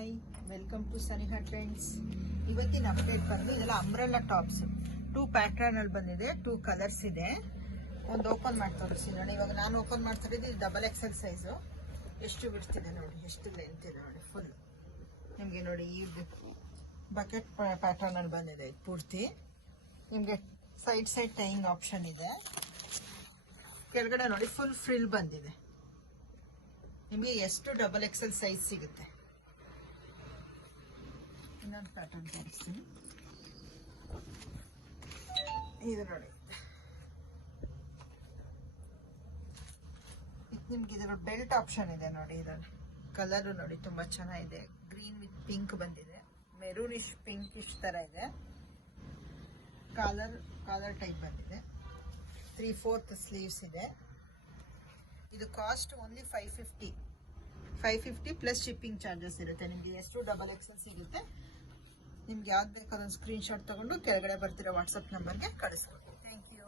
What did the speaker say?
Hi, welcome to Saniha trends. ಇವತ್ತಿನ update ಬಂದು ಇದೆಲ್ಲ ಅಂಬ್ರೆಲ್ಲಾ ಟಾಪ್ಸ್. 2 ಪ್ಯಾಟರ್ನ್ ಅಲ್ಲಿ ಬಂದಿದೆ, 2 ಕಲರ್ಸ್ ಇದೆ. ಒಂದು ಓಪನ್ ಮಾಡಿ ತೋರಿಸಿ ನೋಡಿ. ಇವಾಗ ನಾನು ಓಪನ್ ಮಾಡ್ತಾ ಇದ್ದು ಡಬಲ್ ಎಕ್ಸೆಲ್ ಸೈಜು. ಎಷ್ಟು ಬಿಡ್ತಿದೆ ನೋಡಿ, ಎಷ್ಟು ಲೆಂತ್ ಇದೆ ನೋಡಿ. ಫುಲ್ ನಿಮಗೆ ನೋಡಿ ಈ ಬಕೆಟ್ ಪ್ಯಾಟರ್ನ್ ಅಲ್ಲಿ ಬಂದಿದೆ. ಇದು ಪೂರ್ತಿ ನಿಮಗೆ ಸೈಡ್ ಟೈಯಿಂಗ್ ಆಪ್ಷನ್ ಇದೆ. ಕೆಳಗಡೆ ನೋಡಿ ಫುಲ್ ಫ್ರಿಲ್ ಬಂದಿದೆ. ನಿಮಗೆ ಎಷ್ಟು ಡಬಲ್ ಎಕ್ಸೆಲ್ ಸೈಜ್ ಸಿಗುತ್ತೆ. ಇನ್ನೊಂದು ಪ್ಯಾಟರ್ನ್ ತೋರಿಸ್ತೀನಿ. ಇದು ನೋಡಿ, ನಿಮ್ಗೆ ಇದರ ಬೆಲ್ಟ್ ಆಪ್ಷನ್ ಇದೆ ನೋಡಿ. ಇದರ ಕಲರ್ ನೋಡಿ ತುಂಬಾ ಚೆನ್ನಾಗಿದೆ. ಗ್ರೀನ್ ವಿತ್ ಪಿಂಕ್ ಬಂದಿದೆ, ಮೆರೂನಿಶ್ ಪಿಂಕಿಶ್ ತರ ಇದೆ. ಕಾಲರ್ ಟೈಪ್ ಬಂದಿದೆ. 3/4 ಸ್ಲೀವ್ಸ್ ಇದೆ. ಇದು cost only 550 plus shipping charges ಇರುತ್ತೆ. ನಿಮ್ಗೆ ಎಷ್ಟು ಡಬಲ್ ಎಕ್ಸೆಲ್ ಸಿಗುತ್ತೆ. ನಿಮ್ಗೆ ಯಾವ್ದು ಬೇಕು ಅದೊಂದು ಸ್ಕ್ರೀನ್ ಶಾಟ್ ತಗೊಂಡು ಕೆಳಗಡೆ ಬರ್ತಿರೋ ವಾಟ್ಸಪ್ ನಂಬರ್ಗೆ ಕಳಿಸ್ಕೊಡಿ. Thank you.